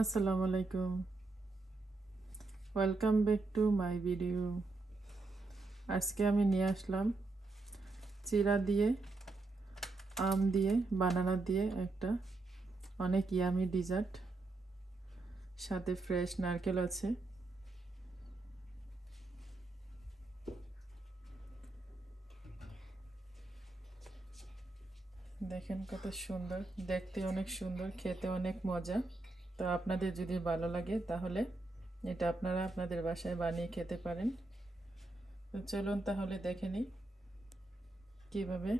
আসসালামু আলাইকুম, welcome back to my video. আজকে আমি নিয়ে আসলাম চিরা দিয়ে, আম দিয়ে, বানানা দিয়ে একটা অনেক ইয়ামি ডিজার্ট, সাথে ফ্রেশ নারকেল আছে। দেখেন কত সুন্দর, দেখতে অনেক সুন্দর, খেতে অনেক মজা। তো আপনাদের যদি ভালো লাগে তাহলে এটা আপনারা আপনাদের বাসায় বানিয়ে খেতে পারেন। তো চলুন তাহলে দেখে নিই কীভাবে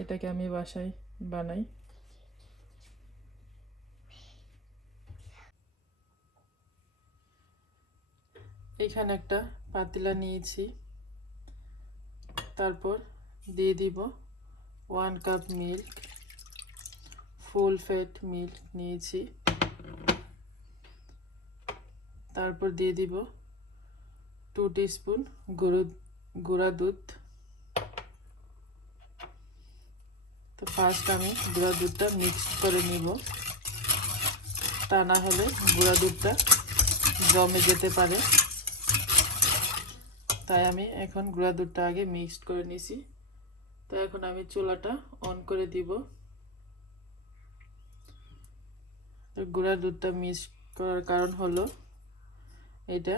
এটাকে আমি বাসায় বানাই। এখানে একটা পাতিলা নিয়েছি, তারপর দিয়ে দিব 1 cup milk, full fat milk নিয়েছি। তারপর দিয়ে দিব 2 টিস্পুন গুঁড়া দুধ। তো ফার্স্ট আমি গুঁড়া দুধটা মিক্স করে নিব, তা না হলে গুঁড়া দুধটা জমে যেতে পারে। তাই আমি এখন গুঁড়া দুধটা আগে মিক্সড করে নিছি। তো এখন আমি চুলাটা অন করে দিব। গুঁড়া দুধটা মিক্স করার কারণ হলো এটা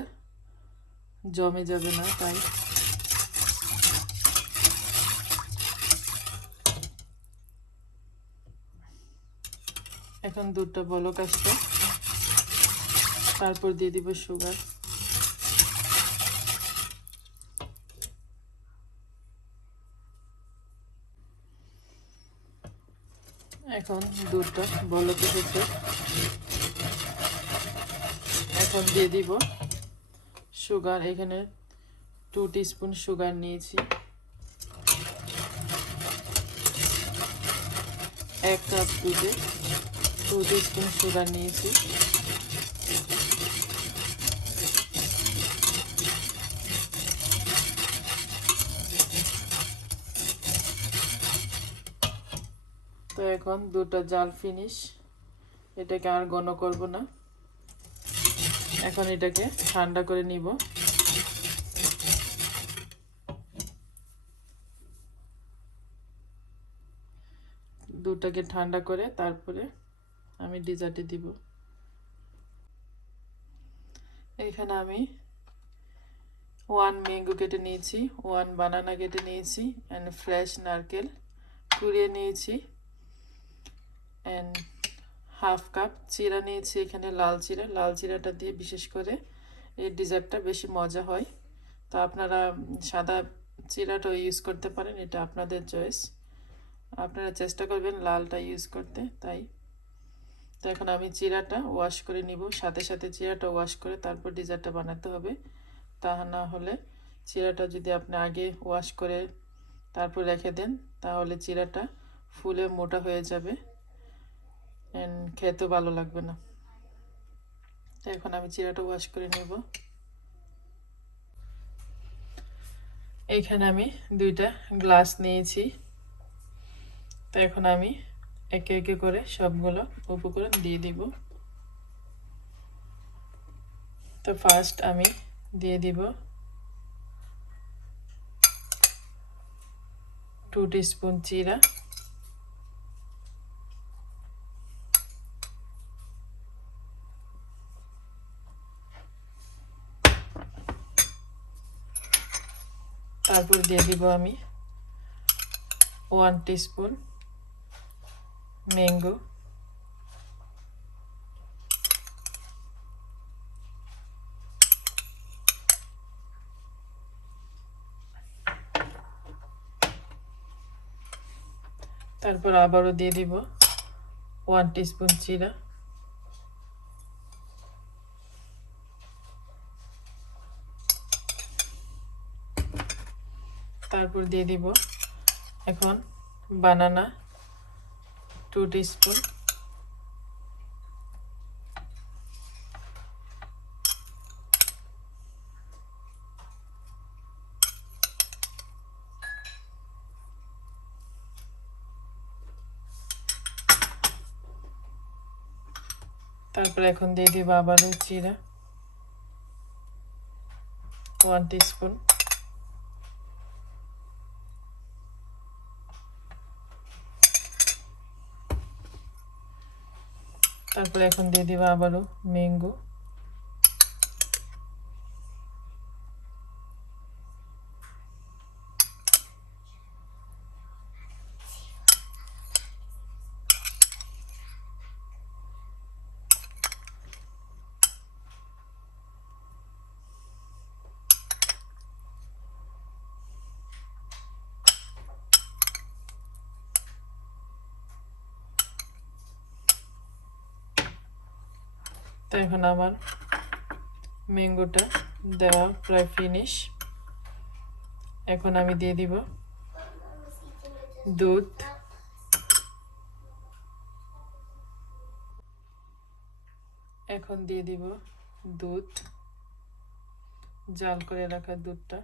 জমে যাবে না, তাই। এখন দুধটা বলক আসবে, তারপর দিয়ে দিব সুগার। এখন দুধটা বলক এসেছে, এখন দিয়ে দিব সুগার। এখানে 2 টিস্পুন সুগার নিয়েছি। 1 কাপ দুধে 2 টিস্পুন সুগার নিয়েছি। তো এখন দুধটা জাল ফিনিশ, এটাকে আর ঘন করব না। এখন এটাকে ঠান্ডা করে নিব। দুধটাকে ঠান্ডা করে তারপরে আমি ডিজার্টে দিব। এখানে আমি 1 ম্যাঙ্গো কেটে নিয়েছি, 1 বানানা কেটে নিয়েছি, অ্যান্ড ফ্রেশ নারকেল কুড়িয়ে নিয়েছি, অ্যান্ড হাফ কাপ চিরা নিয়েছি। এখানে লাল চিরাটা দিয়ে বিশেষ করে এই ডিজার্টটা বেশি মজা হয়। তো আপনারা সাদা চিরাটাও ইউজ করতে পারেন, এটা আপনাদের চয়েস। আপনারা চেষ্টা করবেন লালটা ইউজ করতে। তাই তো এখন আমি চিরাটা ওয়াশ করে নিব, সাথে সাথে চিরাটা ওয়াশ করে তারপর ডিজার্টটা বানাতে হবে। তা না হলে চিরাটা যদি আপনি আগে ওয়াশ করে তারপর রেখে দেন তাহলে চিরাটা ফুলে মোটা হয়ে যাবে, এন্ড খেতে ভালো লাগবে না। তো এখন আমি চিরাটা ওয়াশ করে নেব। এখানে আমি 2টা গ্লাস নিয়েছি। তো এখন আমি একে একে করে সবগুলো উপকরণ দিয়ে দিব। তো ফার্স্ট আমি দিয়ে দিব 2 টিস্পুন চিরা, তারপর দিয়ে দিব আমি 1 টিস্পুন ম্যাঙ্গো, তারপর আবারও দিয়ে দিব 1 টিস্পুন চিরা, তারপর দিয়ে দিব এখন বানানা 2 টিস্পুন, তারপর এখন দিয়ে দিব আবারও জিরা 1 টিস্পুন, তারপর এখন দিয়ে দিব আবারও ম্যাঙ্গো, তো এখন আমার ম্যাঙ্গোটা দেওয়া প্রায় ফিনিশ। এখন আমি দিয়ে দিব দুধ, এখন দিয়ে দিব দুধ, জাল করে রাখা দুধটা,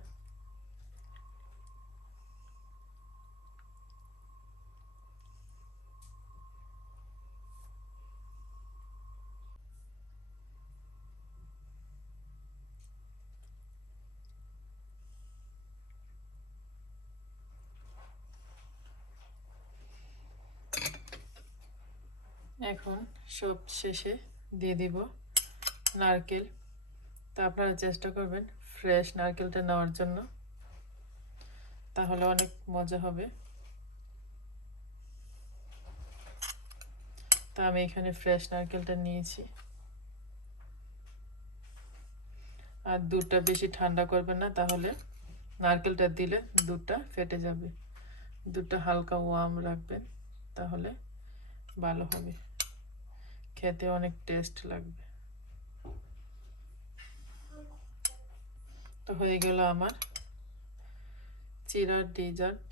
এখন সব শেষে দিয়ে দিব নারকেল। তো আপনারা চেষ্টা করবেন ফ্রেশ নারকেলটা নেওয়ার জন্য, তাহলে অনেক মজা হবে। তো আমি এখানে ফ্রেশ নারকেলটা নিয়েছি। আর দুধটা বেশি ঠান্ডা করবেন না, তাহলে নারকেলটা দিলে দুধটা ফেটে যাবে। দুধটা হালকা ওয়ার্ম রাখবেন, তাহলে ভালো হবে, খেতে অনেক টেস্ট লাগবে। তো হয়ে গেল আমার চিরার ডেজার্ট,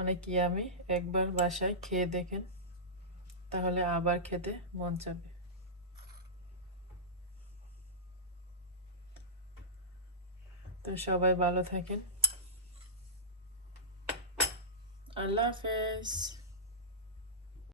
অনেক ইয়ামি। একবার বাসায় খেয়ে দেখেন, তাহলে আবার খেতে মন চাবে। তো সবাই ভালো থাকেন, আল্লাহ হাফেজ।